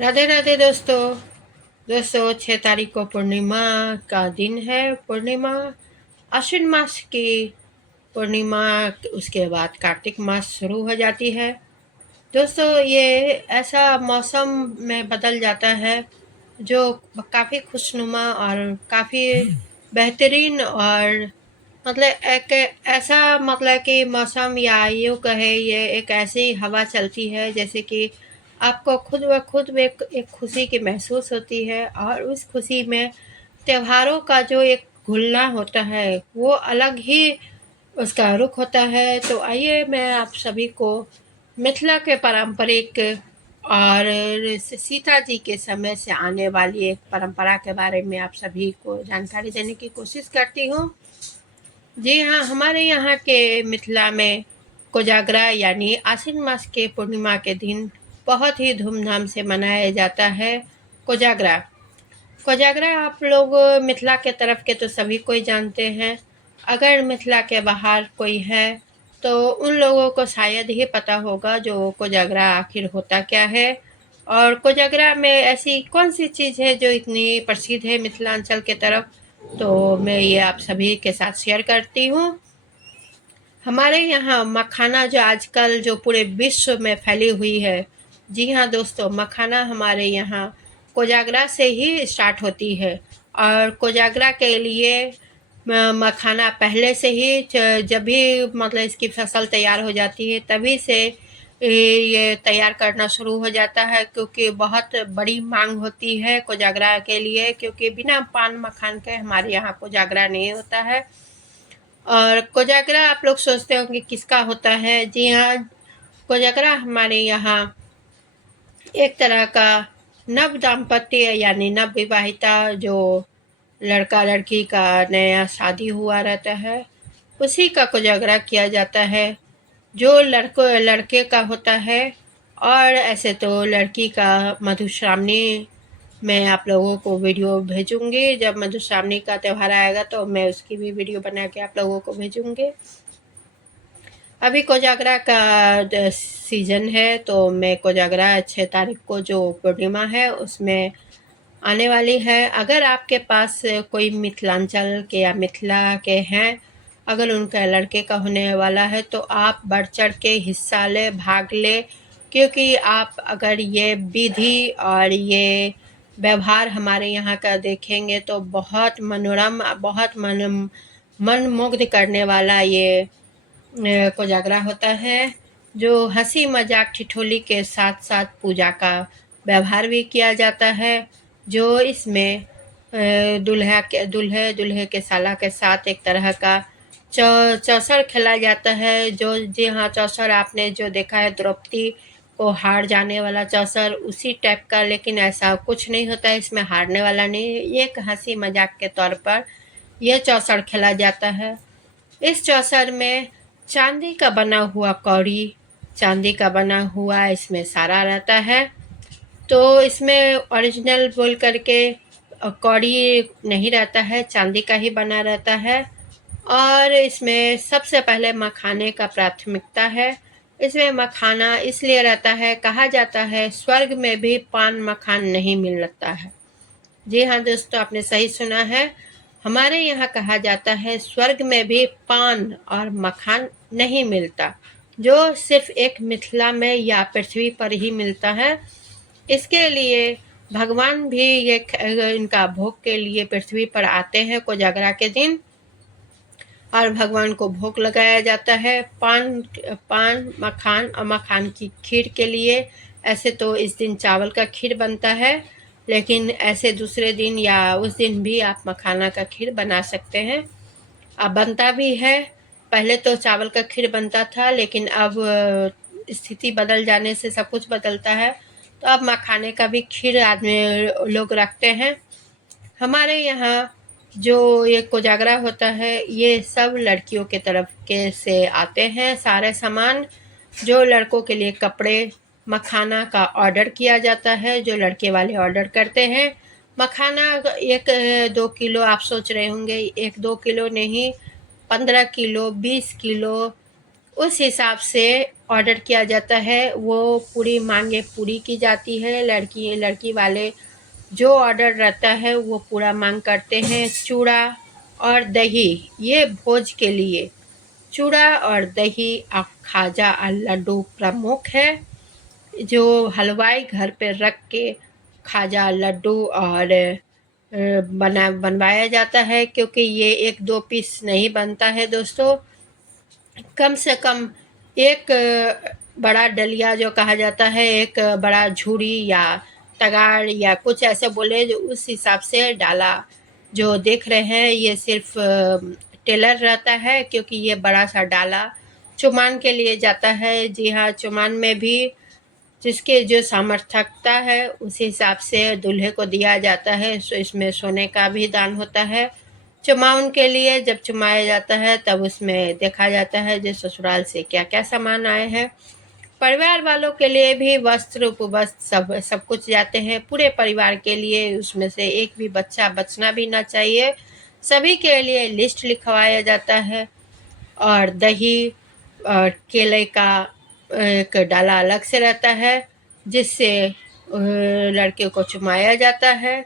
राधे राधे दोस्तों। 6 तारीख को पूर्णिमा का दिन है। पूर्णिमा आश्विन मास की पूर्णिमा, उसके बाद कार्तिक मास शुरू हो जाती है। दोस्तों, ये ऐसा मौसम में बदल जाता है जो काफ़ी खुशनुमा और काफ़ी बेहतरीन, और मतलब एक ऐसा मतलब कि मौसम, या यूँ कहे ये एक ऐसी हवा चलती है जैसे कि आपको खुद ब खुद में एक खुशी की महसूस होती है, और उस खुशी में त्योहारों का जो एक घुलना होता है वो अलग ही उसका रुख होता है। तो आइए मैं आप सभी को मिथिला के पारंपरिक और सीता जी के समय से आने वाली एक परंपरा के बारे में आप सभी को जानकारी देने की कोशिश करती हूँ। जी हाँ, हमारे यहाँ के मिथिला में कोजागरा यानी आश्विन मास के पूर्णिमा के दिन बहुत ही धूमधाम से मनाया जाता है। कोजागरा कोजागरा आप लोग मिथिला के तरफ के तो सभी कोई जानते हैं। अगर मिथिला के बाहर कोई है तो उन लोगों को शायद ही पता होगा जो कोजागरा आखिर होता क्या है, और कोजागरा में ऐसी कौन सी चीज़ है जो इतनी प्रसिद्ध है मिथिलांचल के तरफ। तो मैं ये आप सभी के साथ शेयर करती हूँ। हमारे यहाँ मखाना जो आजकल जो पूरे विश्व में फैली हुई है, जी हाँ दोस्तों, मखाना हमारे यहाँ कोजागरा से ही स्टार्ट होती है। और कोजागरा के लिए मखाना पहले से ही जब भी मतलब इसकी फसल तैयार हो जाती है तभी से ये तैयार करना शुरू हो जाता है, क्योंकि बहुत बड़ी मांग होती है कोजागरा के लिए, क्योंकि बिना पान मखान के हमारे यहाँ कोजागरा नहीं होता है। और कोजागरा आप लोग सोचते होंगे किसका होता है। जी हाँ, कोजागरा हमारे यहाँ एक तरह का नव दाम्पत्य यानी नव विवाहिता, जो लड़का लड़की का नया शादी हुआ रहता है, उसी का कोजागरा किया जाता है। जो लड़के का होता है, और ऐसे तो लड़की का मधुश्रावणी, मैं आप लोगों को वीडियो भेजूंगी। जब मधुश्रावणी का त्यौहार आएगा तो मैं उसकी भी वीडियो बना के आप लोगों को भेजूंगी। अभी कोजागरा का सीजन है, तो मैं कोजागरा 6 तारीख को जो पूर्णिमा है उसमें आने वाली है। अगर आपके पास कोई मिथिलांचल के या मिथिला के हैं, अगर उनका लड़के का होने वाला है तो आप बढ़ चढ़ के हिस्सा ले, भाग ले, क्योंकि आप अगर ये विधि और ये व्यवहार हमारे यहाँ का देखेंगे तो बहुत मनोरम, बहुत मन मुग्ध करने वाला ये कोजागरा होता है, जो हंसी मजाक ठिठोली के साथ साथ पूजा का व्यवहार भी किया जाता है। जो इसमें दूल्हे के साला के साथ एक तरह का चौसर खेला जाता है। जो जी हाँ, चौसर आपने जो देखा है द्रौपदी को हार जाने वाला चौसर, उसी टाइप का, लेकिन ऐसा कुछ नहीं होता है इसमें, हारने वाला नहीं, एक हंसी मजाक के तौर पर यह चौसर खेला जाता है। इस चौसर में चांदी का बना हुआ कौड़ी, चांदी का बना हुआ इसमें सारा रहता है। तो इसमें ओरिजिनल बोल करके कौड़ी नहीं रहता है, चांदी का ही बना रहता है। और इसमें सबसे पहले मखाने का प्राथमिकता है। इसमें मखाना इसलिए रहता है, कहा जाता है स्वर्ग में भी पान मखान नहीं मिलता है। जी हाँ दोस्तों, आपने सही सुना है। हमारे यहाँ कहा जाता है स्वर्ग में भी पान और मखान नहीं मिलता, जो सिर्फ एक मिथिला में या पृथ्वी पर ही मिलता है। इसके लिए भगवान भी ये इनका भोग के लिए पृथ्वी पर आते हैं कोजागरा के दिन, और भगवान को भोग लगाया जाता है पान मखान और मखान की खीर के लिए। ऐसे तो इस दिन चावल का खीर बनता है, लेकिन ऐसे दूसरे दिन या उस दिन भी आप मखाना का खीर बना सकते हैं। अब बनता भी है। पहले तो चावल का खीर बनता था, लेकिन अब स्थिति बदल जाने से सब कुछ बदलता है, तो अब मखाने का भी खीर आदमी लोग रखते हैं। हमारे यहाँ जो ये कोजागरा होता है, ये सब लड़कियों के तरफ के से आते हैं सारे सामान। जो लड़कों के लिए कपड़े, मखाना का ऑर्डर किया जाता है, जो लड़के वाले ऑर्डर करते हैं। मखाना 1-2 किलो आप सोच रहे होंगे, 1-2 किलो नहीं, 15 किलो, 20 किलो, उस हिसाब से ऑर्डर किया जाता है। वो पूरी मांगे पूरी की जाती है। लड़की वाले जो ऑर्डर रहता है वो पूरा मांग करते हैं। चूड़ा और दही, ये भोज के लिए चूड़ा और दही और खाजा और लड्डू प्रमुख है। जो हलवाई घर पे रख के खाजा लड्डू और बनवाया जाता है, क्योंकि ये 1-2 पीस नहीं बनता है दोस्तों। कम से कम एक बड़ा डलिया जो कहा जाता है, एक बड़ा झूड़ी या तगाड़ या कुछ ऐसे बोले, जो उस हिसाब से डाला जो देख रहे हैं ये सिर्फ टेलर रहता है, क्योंकि ये बड़ा सा डाला चुमान के लिए जाता है। जी हाँ, चुमान में भी जिसके जो सामर्थ्यता है उस हिसाब से दूल्हे को दिया जाता है। इसमें सोने का भी दान होता है। चुमाउन के लिए जब चुमाया जाता है तब उसमें देखा जाता है जो ससुराल से क्या क्या सामान आए हैं। परिवार वालों के लिए भी वस्त्र उपवस्त्र सब कुछ जाते हैं, पूरे परिवार के लिए। उसमें से एक भी बच्चा बचना भी ना चाहिए। सभी के लिए लिस्ट लिखवाया जाता है। और दही और केले का एक डाला अलग से रहता है, जिससे लड़के को चुमाया जाता है।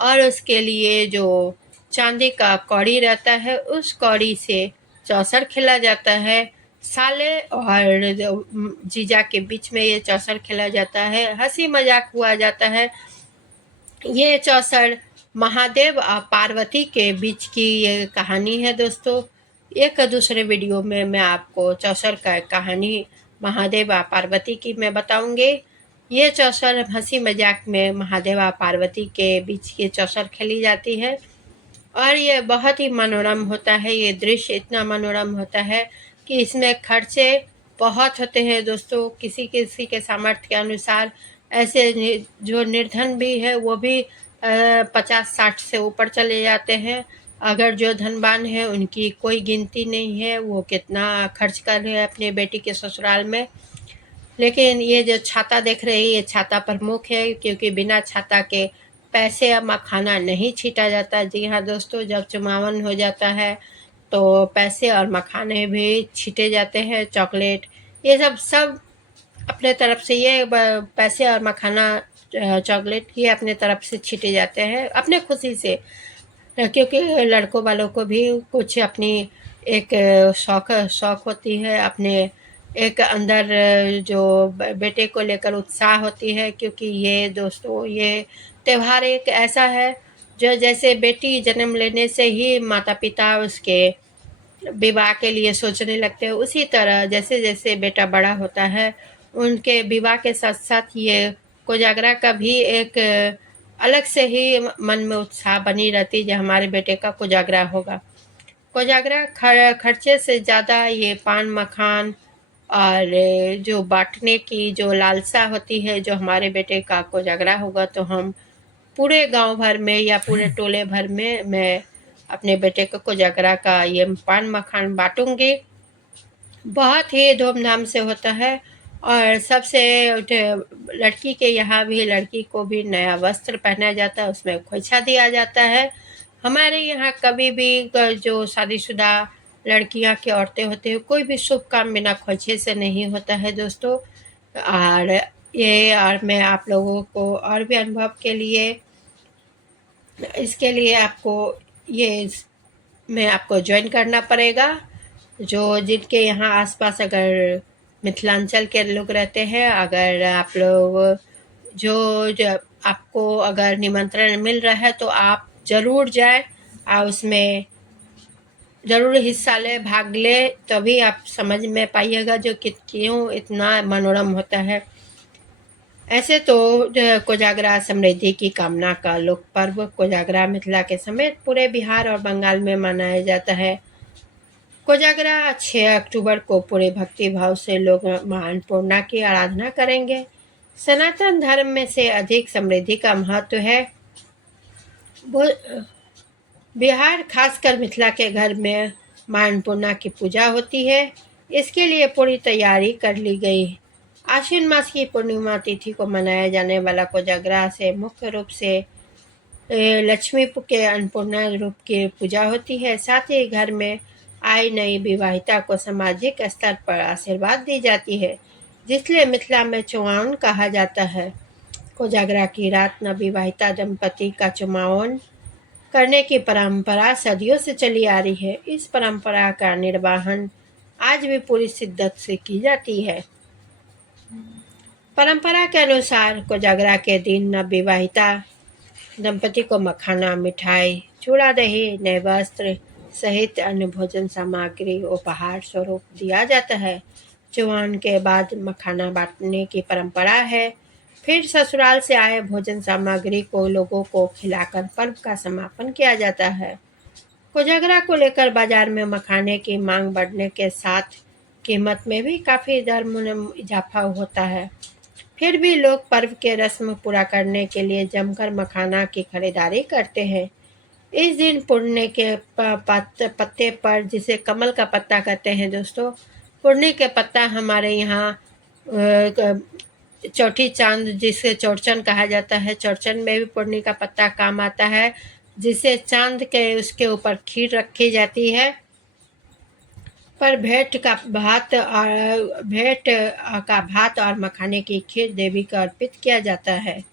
और उसके लिए जो चांदी का कौड़ी रहता है, उस कौड़ी से चौसर खेला जाता है। साले और जीजा के बीच में ये चौसर खेला जाता है, हंसी मजाक हुआ जाता है। ये चौसर महादेव और पार्वती के बीच की ये कहानी है दोस्तों। एक दूसरे वीडियो में मैं आपको चौसर का कहानी महादेव और पार्वती की मैं बताऊंगी। ये चौसर हंसी मजाक में महादेव और पार्वती के बीच ये चौसर खेली जाती है। और ये बहुत ही मनोरम होता है। ये दृश्य इतना मनोरम होता है कि इसमें खर्चे बहुत होते हैं दोस्तों। किसी किसी के सामर्थ्य के अनुसार ऐसे जो निर्धन भी है वो भी 50-60 से ऊपर चले जाते हैं। अगर जो धनवान है उनकी कोई गिनती नहीं है, वो कितना खर्च कर रहे हैं अपने बेटी के ससुराल में। लेकिन ये जो छाता देख रहे हैं ये छाता प्रमुख है, क्योंकि बिना छाता के पैसे या मखाना नहीं छीटा जाता। जी हाँ दोस्तों, जब चुमावन हो जाता है तो पैसे और मखाने भी छीटे जाते हैं, चॉकलेट ये सब अपने तरफ से। ये पैसे और मखाना चॉकलेट ये अपने तरफ से छीटे जाते हैं अपने खुशी से, क्योंकि लड़कों वालों को भी कुछ अपनी एक शौक होती है, अपने एक अंदर जो बेटे को लेकर उत्साह होती है। क्योंकि ये दोस्तों ये त्यौहार एक ऐसा है जो जैसे बेटी जन्म लेने से ही माता पिता उसके विवाह के लिए सोचने लगते हैं, उसी तरह जैसे जैसे बेटा बड़ा होता है उनके विवाह के साथ साथ ये कोजागरा का भी एक अलग से ही मन में उत्साह बनी रहती है, जो हमारे बेटे का कोजागरा होगा। कोजागरा खर्चे से ज़्यादा ये पान मखान और जो बांटने की जो लालसा होती है, जो हमारे बेटे का कोजागरा होगा तो हम पूरे गांव भर में या पूरे टोले भर में मैं अपने बेटे को कोजागरा का ये पान मखान बांटूंगी। बहुत ही धूमधाम से होता है। और सबसे लड़की के यहाँ भी लड़की को भी नया वस्त्र पहनाया जाता है, उसमें खोइछा दिया जाता है। हमारे यहाँ कभी भी जो शादीशुदा लड़कियां की औरतें होती हैं, कोई भी शुभ काम बिना खोइछे से नहीं होता है दोस्तों। और ये और मैं आप लोगों को और भी अनुभव के लिए इसके लिए आपको ये में आपको ज्वाइन करना पड़ेगा। जो जिनके यहाँ आसपास अगर मिथिलांचल के लोग रहते हैं, अगर आप लोग जो आपको अगर निमंत्रण मिल रहा है तो आप ज़रूर जाए और उसमें ज़रूर हिस्सा ले, भाग ले, तभी आप समझ में पाइएगा जो कि क्यों इतना मनोरम होता है। ऐसे तो कोजागरा समृद्धि की कामना का लोक पर्व कोजागरा मिथिला के समेत पूरे बिहार और बंगाल में मनाया जाता है। कोजागरा 6 अक्टूबर को पूरे भक्ति भाव से लोग मां अन्नपूर्णा की आराधना करेंगे। सनातन धर्म में से अधिक समृद्धि का महत्व है। बिहार खासकर मिथिला के घर में मां अन्नपूर्णा की पूजा होती है। इसके लिए पूरी तैयारी कर ली गई। आश्विन मास की पूर्णिमा तिथि को मनाया जाने वाला कोजागरा से मुख्य रूप से लक्ष्मी के अन्नपूर्णा रूप की पूजा होती है। साथ ही घर में आई नई विवाहिता को सामाजिक स्तर पर आशीर्वाद दी जाती है, जिसलिए मिथिला में चुमाओन कहा जाता है। कोजागरा की रात नवविवाहिता दंपति का चुमाओन करने की परंपरा सदियों से चली आ रही है। इस परंपरा का निर्वहन आज भी पूरी शिद्दत से की जाती है। परंपरा के अनुसार कोजागरा के दिन नवविवाहिता दंपति को मखाना, मिठाई, चूड़ा दही, नए वस्त्र सहित अन्य भोजन सामग्री उपहार स्वरूप दिया जाता है। चुमाओन के बाद मखाना बांटने की परंपरा है। फिर ससुराल से आए भोजन सामग्री को लोगों को खिलाकर पर्व का समापन किया जाता है। कोजागरा को लेकर बाजार में मखाने की मांग बढ़ने के साथ कीमत में भी काफ़ी दरमुन इजाफा होता है। फिर भी लोग पर्व के रस्म पूरा करने के लिए जमकर मखाना की खरीदारी करते हैं। इस दिन पुण्य के पत्ते पर, जिसे कमल का पत्ता कहते हैं दोस्तों, पुण्य के पत्ता हमारे यहाँ चौठी चांद, जिसे चौरचन कहा जाता है, चौरचन में भी पुण्य का पत्ता काम आता है, जिसे चांद के उसके ऊपर खीर रखी जाती है, पर भेंट का भात और मखाने की खीर देवी को अर्पित किया जाता है।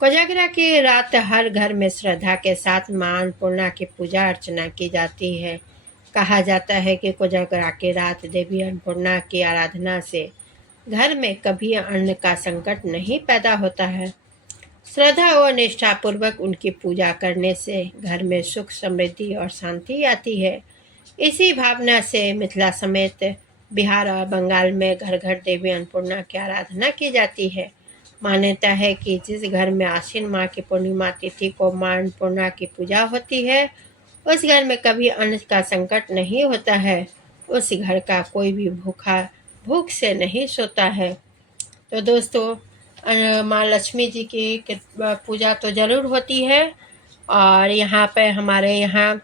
कोजागरा की रात हर घर में श्रद्धा के साथ मां अन्नपूर्णा की पूजा अर्चना की जाती है। कहा जाता है कि कोजागरा की रात देवी अन्नपूर्णा की आराधना से घर में कभी अन्न का संकट नहीं पैदा होता है। श्रद्धा व निष्ठापूर्वक उनकी पूजा करने से घर में सुख, समृद्धि और शांति आती है। इसी भावना से मिथिला समेत बिहार और बंगाल में घर घर देवी अन्नपूर्णा की आराधना की जाती है। मान्यता है कि जिस घर में आश्विन माह की पूर्णिमा तिथि को मां अन्नपूर्णा की पूजा होती है, उस घर में कभी अन्न का संकट नहीं होता है। उस घर का कोई भी भूख से नहीं सोता है। तो दोस्तों, माँ लक्ष्मी जी की पूजा तो ज़रूर होती है, और यहाँ पे हमारे यहाँ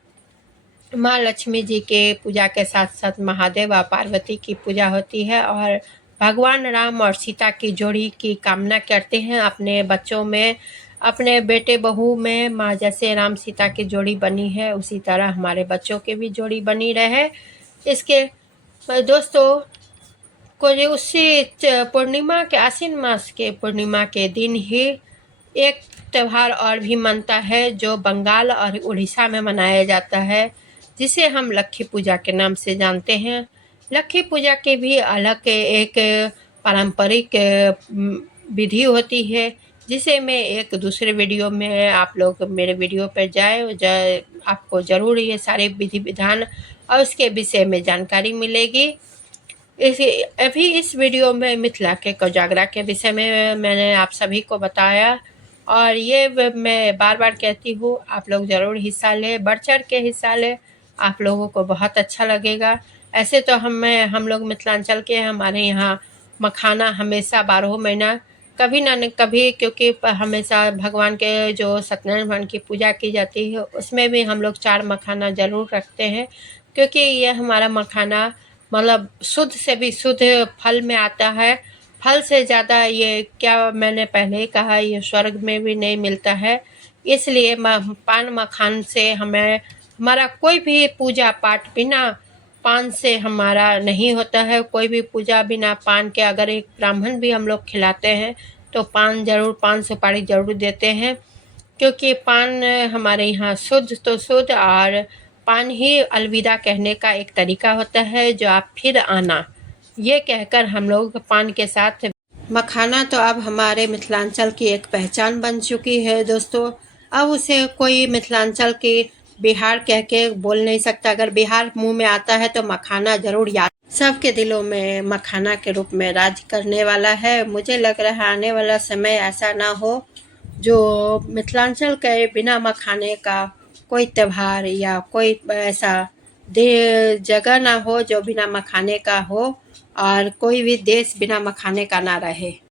माँ लक्ष्मी जी के पूजा के साथ साथ महादेव और पार्वती की पूजा होती है, और भगवान राम और सीता की जोड़ी की कामना करते हैं अपने बच्चों में, अपने बेटे बहू में। माँ जैसे राम सीता की जोड़ी बनी है, उसी तरह हमारे बच्चों की भी जोड़ी बनी रहे। इसके दोस्तों को उसी पूर्णिमा के, आश्विन मास के पूर्णिमा के दिन ही एक त्यौहार और भी मनता है, जो बंगाल और उड़ीसा में मनाया जाता है, जिसे हम लक्खी पूजा के नाम से जानते हैं। लक्खी पूजा की भी अलग एक पारंपरिक विधि होती है, जिसे मैं एक दूसरे वीडियो में, आप लोग मेरे वीडियो पर जाए आपको ज़रूर ये सारे विधि विधान और उसके विषय में जानकारी मिलेगी। अभी इस वीडियो में मिथिला के कोजागरा के विषय में मैंने आप सभी को बताया, और ये मैं बार बार कहती हूँ, आप लोग ज़रूर हिस्सा लें, बढ़ चढ़ के हिस्सा लें, आप लोगों को बहुत अच्छा लगेगा। ऐसे तो हम लोग मिथिलांचल के, हमारे यहाँ मखाना हमेशा 12 महीना कभी ना कभी, क्योंकि हमेशा भगवान के जो सत्यनारायण भगवान की पूजा की जाती है, उसमें भी हम लोग 4 मखाना ज़रूर रखते हैं, क्योंकि ये हमारा मखाना मतलब शुद्ध से भी शुद्ध फल में आता है। फल से ज़्यादा ये, क्या मैंने पहले ही कहा, ये स्वर्ग में भी नहीं मिलता है। इसलिए पान मखान से हमारा कोई भी पूजा पाठ बिना पान से हमारा नहीं होता है। कोई भी पूजा बिना पान के, अगर एक ब्राह्मण भी हम लोग खिलाते हैं तो पान सुपारी ज़रूर देते हैं, क्योंकि पान हमारे यहाँ शुद्ध तो शुद्ध, और पान ही अलविदा कहने का एक तरीका होता है, जो आप फिर आना, ये कहकर हम लोग पान के साथ मखाना तो अब हमारे मिथिलांचल की एक पहचान बन चुकी है दोस्तों। अब उसे कोई मिथिलांचल की बिहार कह के बोल नहीं सकता। अगर बिहार मुंह में आता है तो मखाना ज़रूर याद, सबके दिलों में मखाना के रूप में राज करने वाला है। मुझे लग रहा है आने वाला समय ऐसा ना हो जो मिथिलांचल के बिना मखाने का कोई त्यौहार या कोई ऐसा जगह ना हो जो बिना मखाने का हो, और कोई भी देश बिना मखाने का ना रहे।